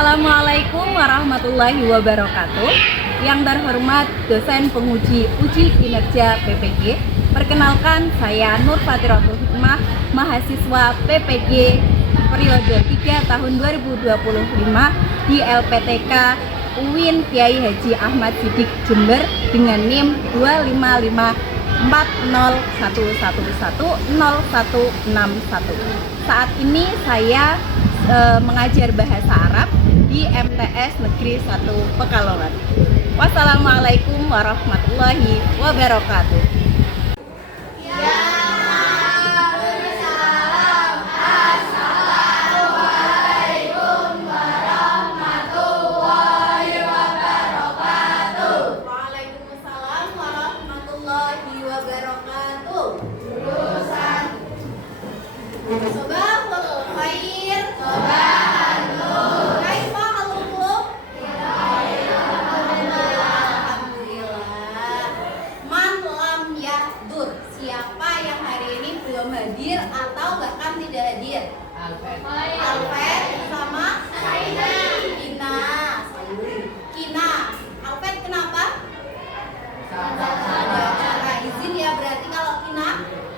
Assalamualaikum warahmatullahi wabarakatuh. Yang terhormat dosen penguji uji kinerja PPG, perkenalkan saya Nur Fatiratul Hikmah, mahasiswa PPG periode 3 tahun 2025 di LPTK UIN Kiai Haji Ahmad Siddiq Jember dengan NIM 25540110161. Saat ini saya mengajar bahasa Arab di MTS Negeri 1 Pekalongan. Wassalamualaikum warahmatullahi wabarakatuh. Waalaikumsalam warahmatullahi wabarakatuh. Sobahul khair. Kaifa halukum? Alhamdulillah. Man lam yahdur. Siapa yang hari ini belum hadir atau bahkan tidak hadir? Alfred sama Kina. Alfred kenapa? Ada acara izin ya, berarti kalau Kina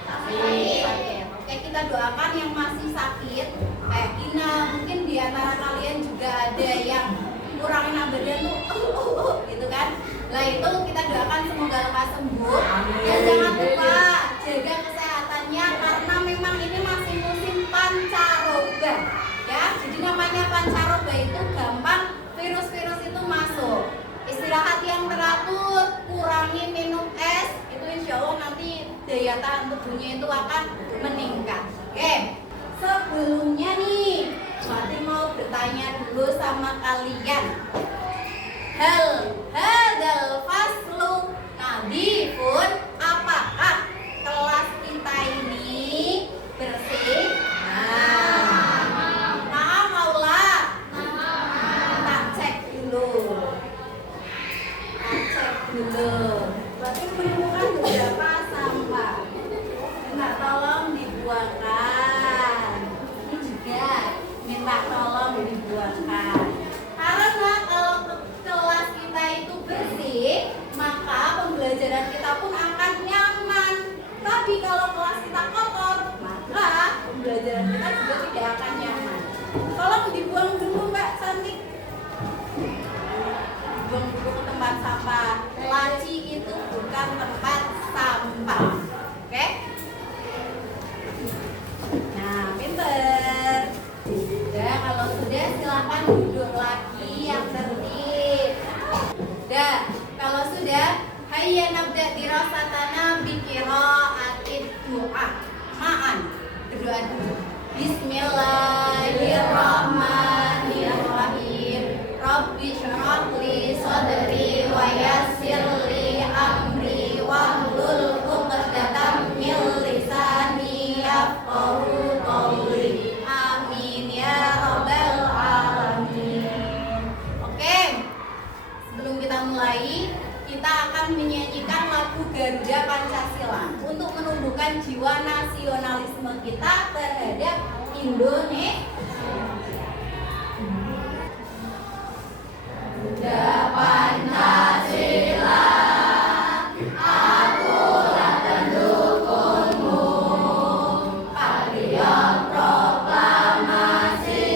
sakit. Oke, kita doakan yang masih sakit kayak Kina. Mungkin di antara kalian juga ada yang kurangin badan tuh gitu kan. Nah itu kita doakan semoga lekas sembuh. Ya jangan lupa jaga kesehatannya karena memang ini masih musim pancaroba ya. Jadi namanya pancaroba itu gampang virus-virus itu masuk. Istirahat yang teratur, kurangi minum es, itu insya Allah nanti daya tahan tubuhnya itu akan meningkat. Oke, sebelumnya nih Mati mau bertanya dulu sama kalian. Hadal faslu nadifun. Apakah kelas kita ini bersih? Nah, maulah tak cek dulu. Berarti menemukan beberapa sampah. Minta tolong dibuangkan. Ini juga minta tolong dibuangkan. Karena kalau kelas kita itu bersih, maka pembelajaran kita pun akan nyaman. Tapi kalau kelas kita kotor, maka pembelajaran kita juga tidak akan nyaman. Tolong dibuang dulu Mbak Cantik. Buang dulu ke tempat sampah. Laci itu bukan tempat sampah. Oke? Nah, pinter. Sudah, kalau sudah silakan duduk lagi yang tertib. Sudah, kalau sudah, hayya nabda dirasatana biqira'atid du'a. Ma'an. Berdoa dulu. Bismillahirrahmanirrahim. Rabbi syrah li sadri wa yassir li amri wahlul 'uqdatam min lisani yafqahu qawli. Amin ya rabbal alamin. Oke. Sebelum kita mulai, kita akan menyanyikan lagu Garuda Pancasila untuk menumbuhkan jiwa nasionalisme kita terhadap Indonesia. Pancasila, akulah pendukungmu. Patriot proklamasi,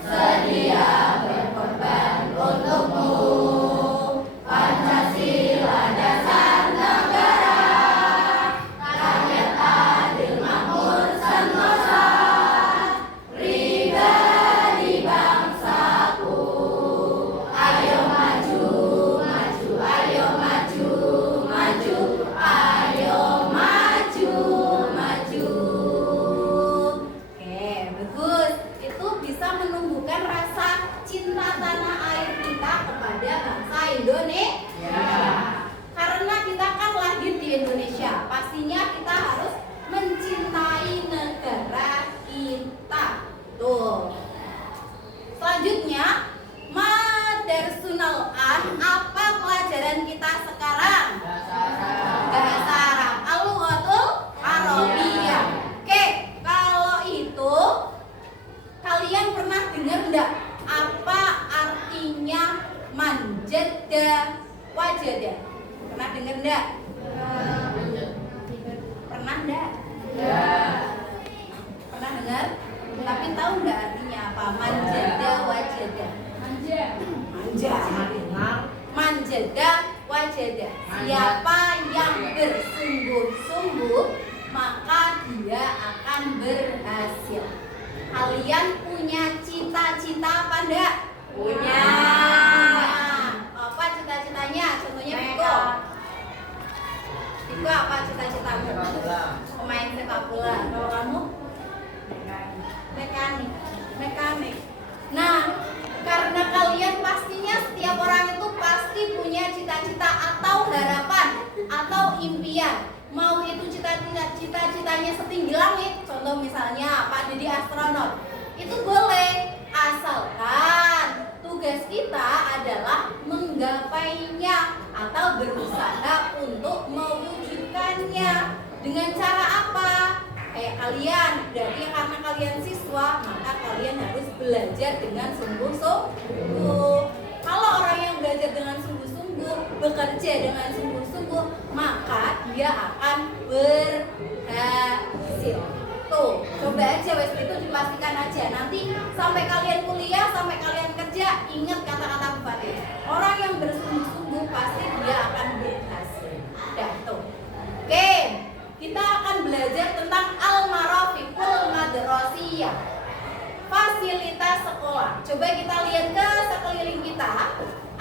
sedia berkorban untukmu. Pancasila dasar negara, rakyat adil makmur sentosa, pribadi bangsaku. Ayo Tapi tahu nggak artinya apa? Manjada wajada. Manjada wajada. Siapa yang bersungguh-sungguh maka dia akan berhasil. Kalian punya cita-cita apa enggak? Punya. Apa cita-citanya? Contohnya Viko. Viko apa cita-citamu? Pemain sepak bola. Kalau kamu? Mekanik. Nah, karena kalian pastinya setiap orang itu pasti punya cita-cita atau harapan atau impian. Mau itu cita-citanya setinggi langit, contoh misalnya Pak Didi astronot, itu boleh, asalkan tugas kita adalah menggapainya atau berusaha untuk mewujudkannya. Dengan cara apa? Kayak kalian, berarti karena kalian siswa, maka kalian harus belajar dengan sungguh-sungguh. Kalau orang yang belajar dengan sungguh-sungguh, bekerja dengan sungguh-sungguh, maka dia akan berhasil. Tuh, coba aja wes itu dipastikan aja. Nanti sampai kalian kuliah, sampai kalian kerja, ingat kata-kata Bupati. Orang yang bersungguh-sungguh pasti dia akan berhasil. Dah tuh. Oke, kita akan belajar tentang al-marafiqul madrasiyah. Fasilitas sekolah. Coba kita lihat ke sekeliling kita.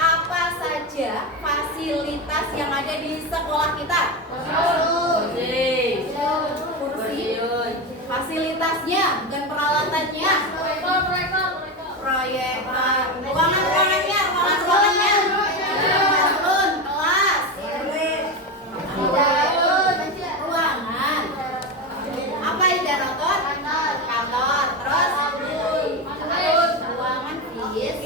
Apa saja fasilitas yang ada di sekolah kita? Kursi. Fasilitasnya, bukan peralatannya. Proyektor. Ruangannya. Ruangan kelas. Ruangan. Apa ibaratnya? Kantor. Terus ruangan bis.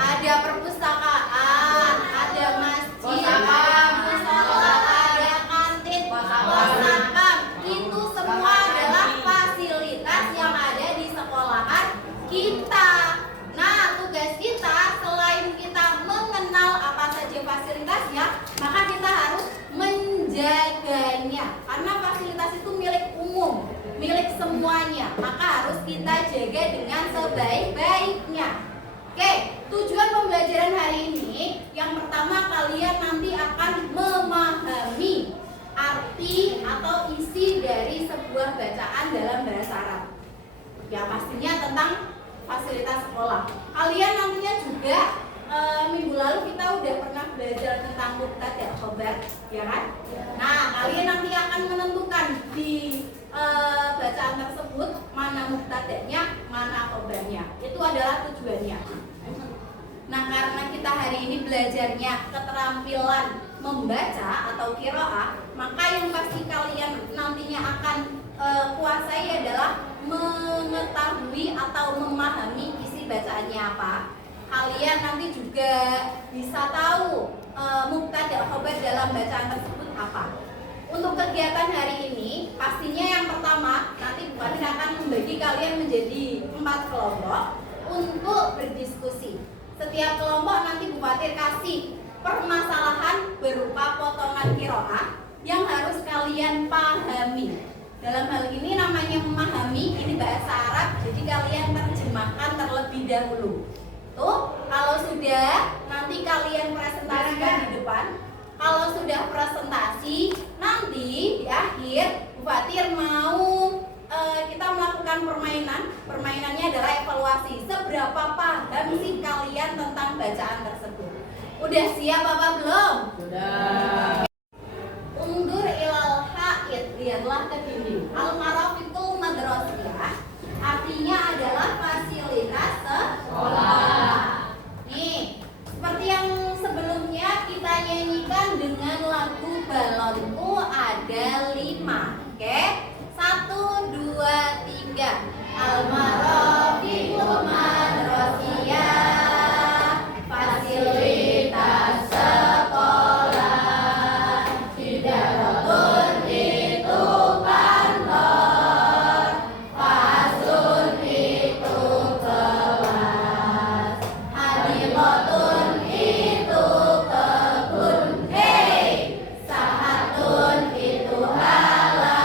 Ada perpustakaan, ada masjid, ada musola, ada kantin, posatpam. Itu semua adalah fasilitas yang ada di sekolahan kita. Nah, tugas kita selain kita mengenal apa saja fasilitasnya, maka kita harus menjaganya. Karena fasilitas itu milik umum, milik semuanya. Maka harus kita jaga dengan sebaik-baiknya. Oke, tujuan pembelajaran hari ini yang pertama kalian nanti akan memahami arti atau isi dari sebuah bacaan dalam bahasa Arab. Ya pastinya tentang fasilitas sekolah. Kalian nantinya juga minggu lalu kita udah pernah belajar tentang mubtada khobar, ya kan? Nah, kalian nanti akan menentukan di bacaan tersebut mana mubtadanya, mana khobarnya. Itu adalah tujuannya. Nah, karena kita hari ini belajarnya keterampilan membaca atau qiraah, maka yang pasti kalian nantinya akan kuasai adalah mengetahui atau memahami isi bacaannya apa. Kalian nanti juga bisa tahu mubtada khobar dalam bacaan tersebut apa. Untuk kegiatan hari ini, pastinya yang pertama nanti Bupati akan membagi kalian menjadi 4 kelompok untuk berdiskusi. Setiap kelompok nanti Bupati kasih permasalahan berupa potongan qiraah yang harus kalian pahami. Dalam hal ini namanya memahami, ini bahasa Arab, jadi kalian terjemahkan terlebih dahulu. Tuh, kalau sudah nanti kalian presentasikan di depan. Kalau sudah presentasi, nanti di akhir Bupati mau kita melakukan permainan. Permainannya adalah evaluasi. Seberapa paham sih kalian tentang bacaan tersebut? Udah siap apa belum? Sudah. Undur ilal haid, lihatlah ke dinding. Al-marafiqul madrasiyah artinya adalah fasilitas sekolah. Nih, seperti yang sebelumnya kita nyanyikan dengan lagu Balonku ada 5. Oke? 1, 2, 3. Al-marafiqul madrasiyah fasilitas sekolah. Idaratun itu kantor, fasun itu kelas, hadiratun itu kebun, hei, sahatun itu halaman.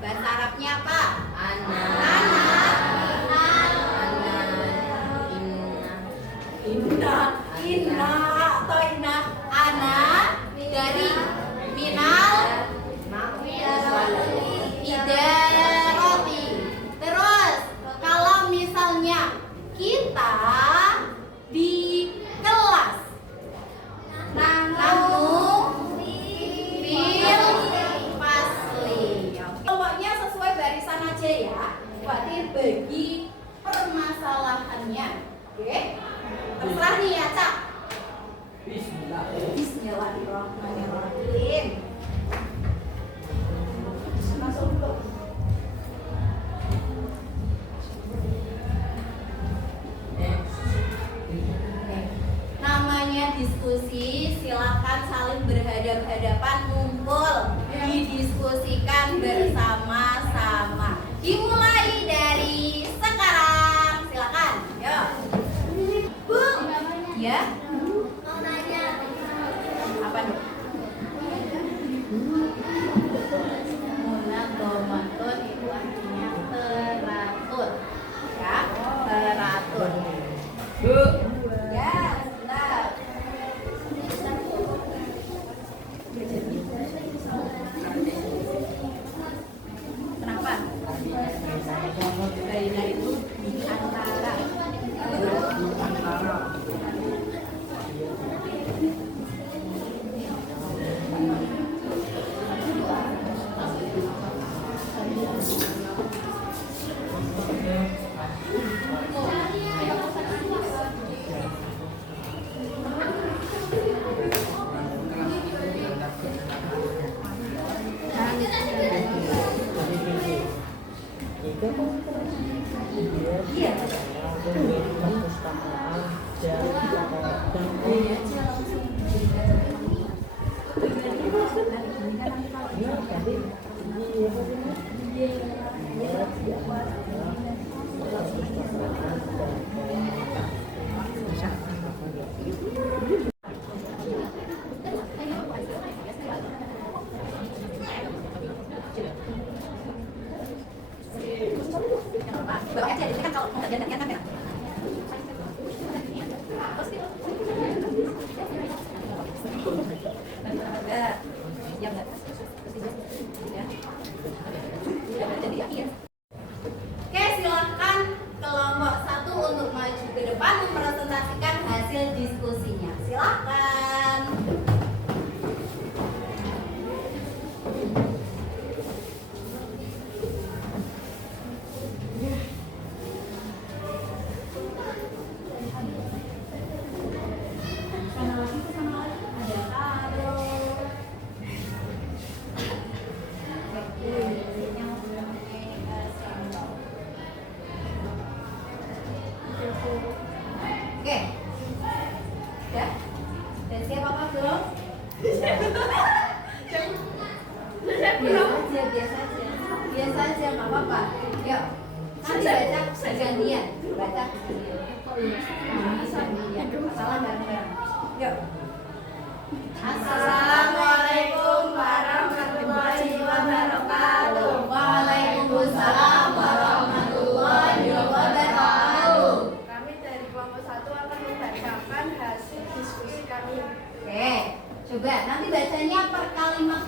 Bahasa Arabnya apa? Ana. Inna atau inna. Ana dari minal idaroti. Terus kalau misalnya kita di kelas, nahnu fil fasli. Pokoknya sesuai barisan aja ya. Berarti bagi permasalahannya. Oke? Terserah nih ya, Cak. Bismillahirrahmanirrahim. Masuk dulu. Namanya diskusi, silakan saling berhadap-hadapan, ngumpul, didiskusikan bersama-sama. Dimulai dari sekarang, silakan. Yuk. Bung, ya? Apa nih? Munadhamatun itu artinya teratur, ya, teratur. Bu, ya, sebentar. Kenapa? Baina itu di antara. Iya. Bawa aja, ini kan kalau nggak jalan kan kamera. Ya enggak. Oke, silakan kelompok 1 untuk maju ke depan mempresentasikan hasil diskusinya. Silakan. Oke. Ya? Dan siap apa belum? Biasa aja. Biasa aja, nggak apa-apa. Yuk. Nanti baca gantian. Baca gantian. Salam bareng-bareng. Yuk. Assalamualaikum warahmatullahi wabarakatuh. Waalaikumsalam warahmatullahi wabarakatuh. Kami dari kelompok 1 akan membacakan hasil diskusi kami. Oke, coba nanti bacanya per kalimat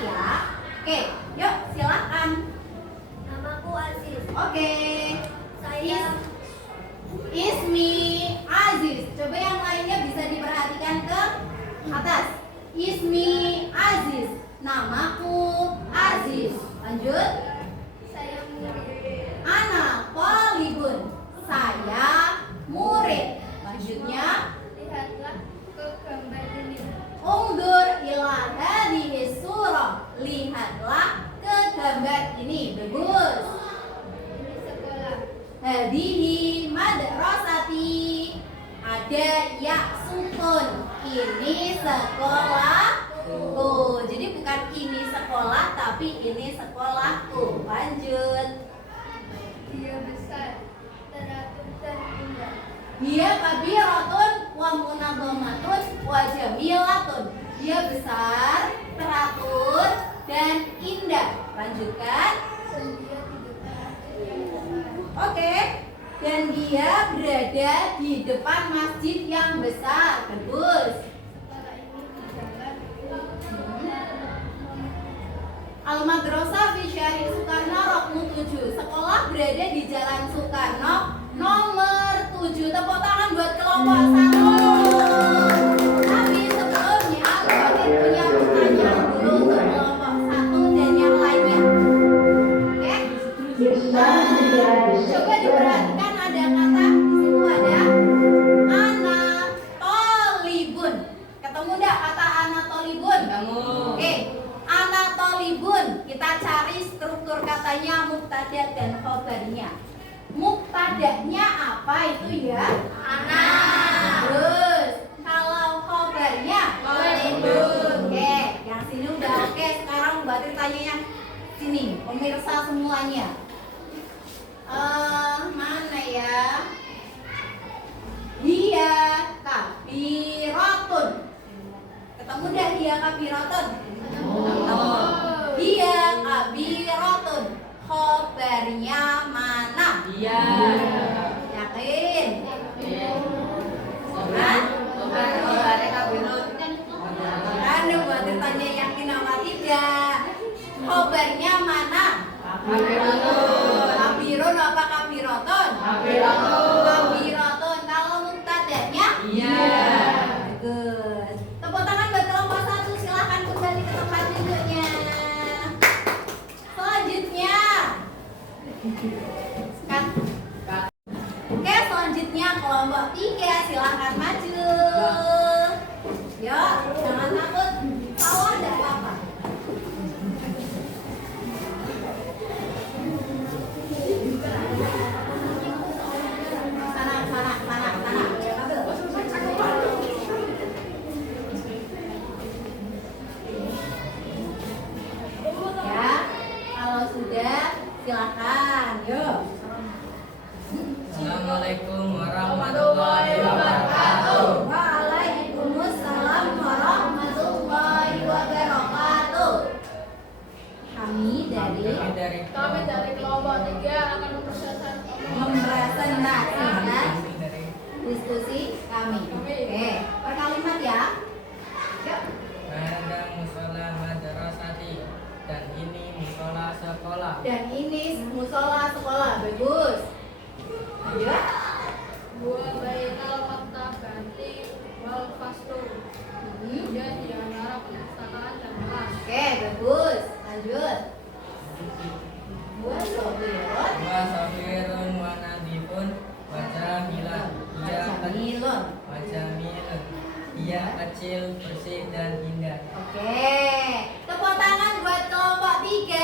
ya. Oke, yuk silakan. Namaku Aziz. Oke. Saya Ismi Aziz. Coba yang lainnya bisa diperhatikan ke atas. Ismi Aziz. Namaku Aziz. Lanjut. saya murid. Ana Polibun. Saya murid. Lanjutnya. Lihatlah ke gambar ini. Ungdur ila hadhihi surah. Lihatlah ke gambar ini. Bagus. Ini sekolah. Hadihi madrasati. Ada ya sukun. Ini sekolahku. Jadi bukan ini sekolah tapi ini sekolahku. Lanjut. Dia besar, teratur dan indah. Dia kabiratun wa munadhamatun wa jamilatun. Dia besar, teratur dan indah. Lanjutkan. Oke. Dan dia berada di depan masjid yang besar. Bagus. Al-Madrasah fi Syarif Soekarno Rokmu 7. Sekolah berada di Jalan Soekarno nomor 7. Tepuk tangan buat kelompok 1. Tapi sebelumnya Bapak punya pertanyaan dulu untuk kelompok 1 dan yang lainnya. Oke? Coba diperhatikan ada kata di situ ada anatolibun. Ketemu enggak kata anatolibun? Ketemu. Oke. Anatolibun, kita cari struktur katanya mubtada dan khobarnya. Mubtadanya apa itu ya? Anak. Terus kalau khobarnya tolibun. Oke, yang sini udah oke. Sekarang Mbak Tri tanyanya sini, pemirsa semuanya. Mana ya? Dia kabiratun. Ketemu dah dia kabiratun. Dia kabiratun. Khobarnya mana? Dia. Yakin? Hah? Khobarnya kabiratun. Kan buat tanya yakin apa tidak? Khobarnya mana? Kabiratun. Kabirun apa kabiratun? Kabiratun. Kabiratun. Kalau mubtadanya? Iya. Bagus. Tepuk tangan buat kelompok 1. Silahkan kembali ke tempat duduknya. Selanjutnya. Oke, selanjutnya kelompok 3. Silahkan maju. Yuk, jangan takut. Salah enggak apa-apa. Ya, kalau sudah silakan. Yuk. Assalamualaikum warahmatullahi wabarakatuh. Waalaikumsalam warahmatullahi wabarakatuh. Kami dari Kami dari kelompok 3 akan mempresentasikan diskusi kami. Oke, per kalimat ya. Yuk. Ada musola madrasati dan ini musola sekolah. Dan ini musola sekolah. Bagus. Ayo. Dua bainal maktabati wal fastur. Dia di antara perpustakaan dan kelas. Oke, bagus. Lanjut. Dua sobirun. Wa safirun wa nadifun wa jamilan. Jamilun. Wa jamilun. Dia kecil, bersih dan indah. Oke. Tepuk tangan buat kelompok 3.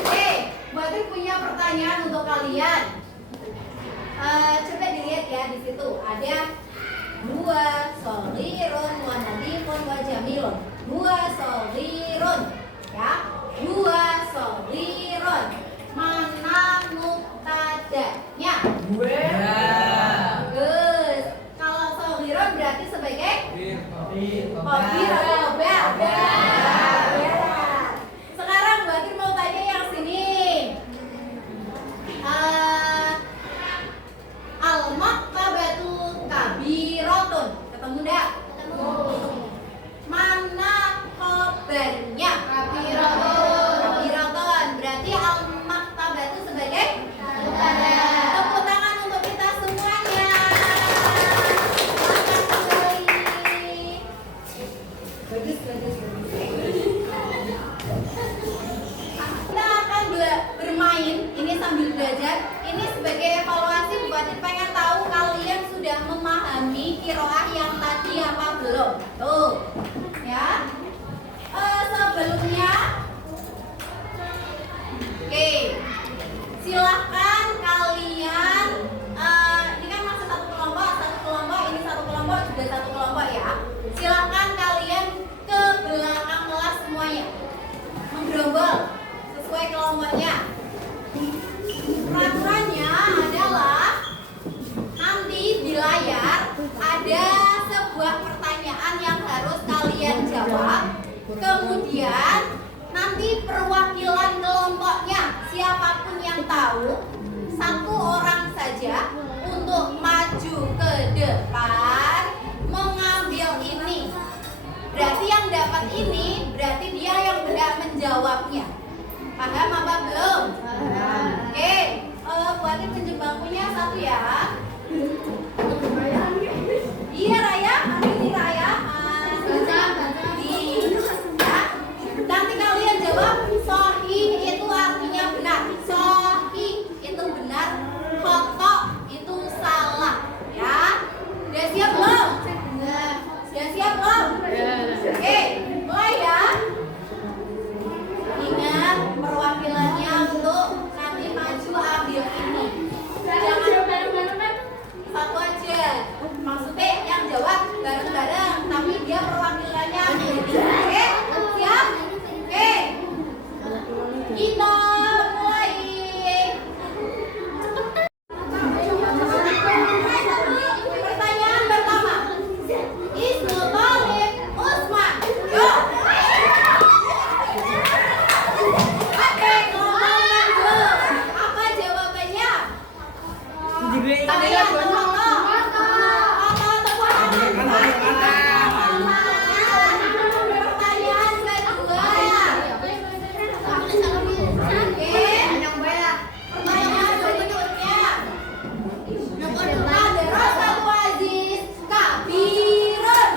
Oke, Mbak Tri punya pertanyaan untuk kalian. Coba dilihat ya di situ ada dua solirun wa nadifun wa jamilun. Dua solirun ya. Dua solirun. Mana mubtadanya? Bagus. Kalau solirun berarti sebagai hobi atau khobar? Sekarang Mbak Tri mau tanya yang sini. Al-maktabatu kabiratun. Ketemu enggak? Ketemu. Mana khobarnya? Kabiratun. Kabiratun. Berarti al-maktabatu sebagai mubtada. Tepuk tangan untuk kita semuanya. Silakan kembali. Bagus. Kita akan bermain ini sambil belajar. Ini sebagai evaluasi buat pengen tahu kalian sudah memahami qiraah yang tadi apa belum. Tuh. Ya. Sebelumnya oke. Silahkan kalian ini kan masih satu kelompok, ini satu kelompok, juga satu kelompok ya. Silahkan kalian ke belakang kelas semuanya. Menggerombol sesuai kelompoknya. Peraturannya adalah nanti di layar ada sebuah pertanyaan yang harus Dan nanti perwakilan kelompoknya, siapapun yang tahu, satu orang saja untuk maju ke depan mengambil ini. Berarti yang dapat ini, berarti dia yang berhak menjawabnya. Paham apa belum? Oke, buatin pinjem bangkunya satu ya. Iya Raya, ini Raya. Nih, ya. Nanti kalian jawab sohi itu artinya benar. Sohi itu benar, khoto itu salah. Ya, udah siap belum? Sudah siap belum? Oke, mulai ya. Ingat perwakilannya untuk nanti maju ambil ini. Jangan satu aja. Maksudnya yang jawab bareng-bareng, tapi dia perwakilannya ambil ini. Oke, siap? Oke. Kita mulai. Pertanyaan pertama. Ismul Khalid Usman. Yuk. Oke, ngomong maju. Apa jawabannya? Kalian foto. Pertanyaan kedua. Oke. Pertanyaan berikutnya. Ada Rasul Aziz Kabirun.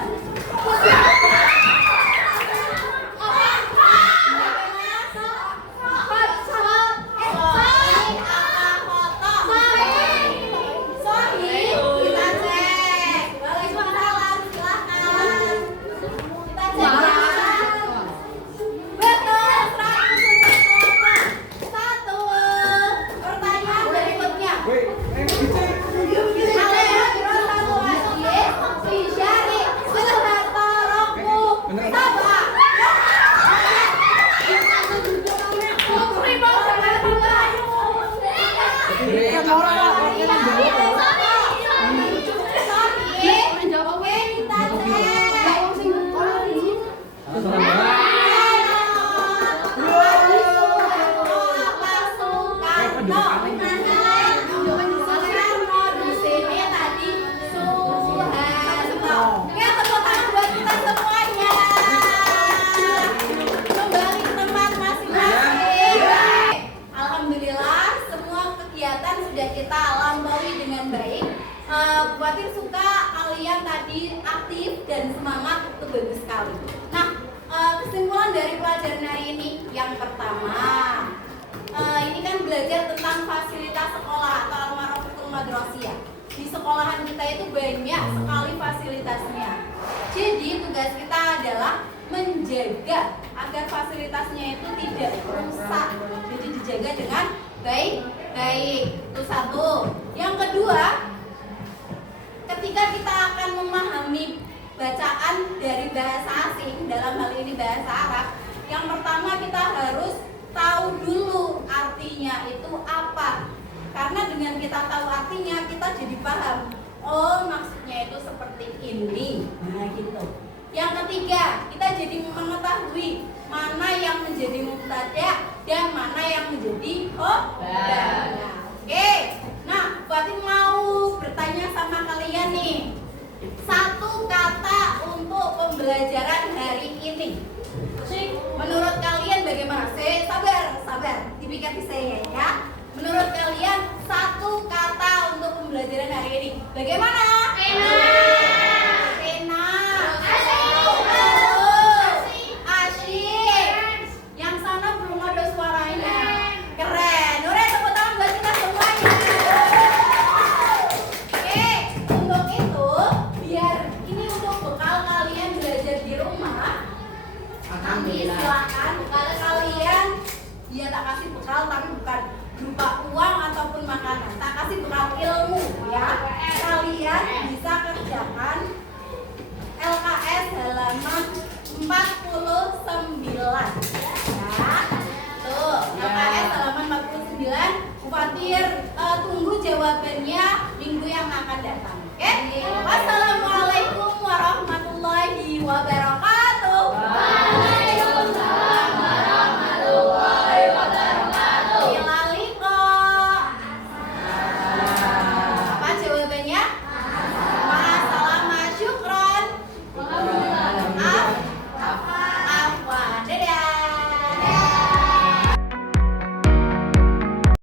Alhamdulillah semua kegiatan sudah kita lampaui dengan baik. Buatin suka kalian tadi aktif dan semangat, itu bagus sekali. Nah, kesimpulan dari pelajaran hari ini yang pertama, ini kan belajar tentang fasilitas sekolah atau Al-Marafiqul Madrasiyah. Di sekolahan kita itu banyak sekali fasilitasnya. Jadi tugas kita adalah menjaga agar fasilitasnya itu tidak rusak. Jadi dijaga dengan baik-baik. Itu satu. Yang kedua, ketika kita akan memahami bacaan dari bahasa asing, dalam hal ini bahasa Arab, yang pertama kita harus tahu dulu artinya itu apa. Karena dengan kita tahu artinya, kita jadi paham, oh maksudnya itu seperti ini. Nah gitu. Yang ketiga, kita jadi mengetahui mana yang menjadi mubtada dan mana yang menjadi khobar. Oke. Nah, berarti mau bertanya sama kalian nih. Satu kata untuk pembelajaran hari ini. Menurut kalian bagaimana? Sabar, dipikir saya ya. Menurut kalian satu kata untuk pembelajaran hari ini bagaimana? Asyik. Yang sana belum ada suaranya. Keren. Udah tepuk tangan buat kita semuanya. Oke, untuk itu biar ini untuk bekal kalian belajar di rumah. Nanti silakan kalau kalian dia tak kasih bekal tapi bukan berupa uang ataupun makanan, tak kasih bekal ilmu ya. Kalian bisa kerjakan LKS halaman 49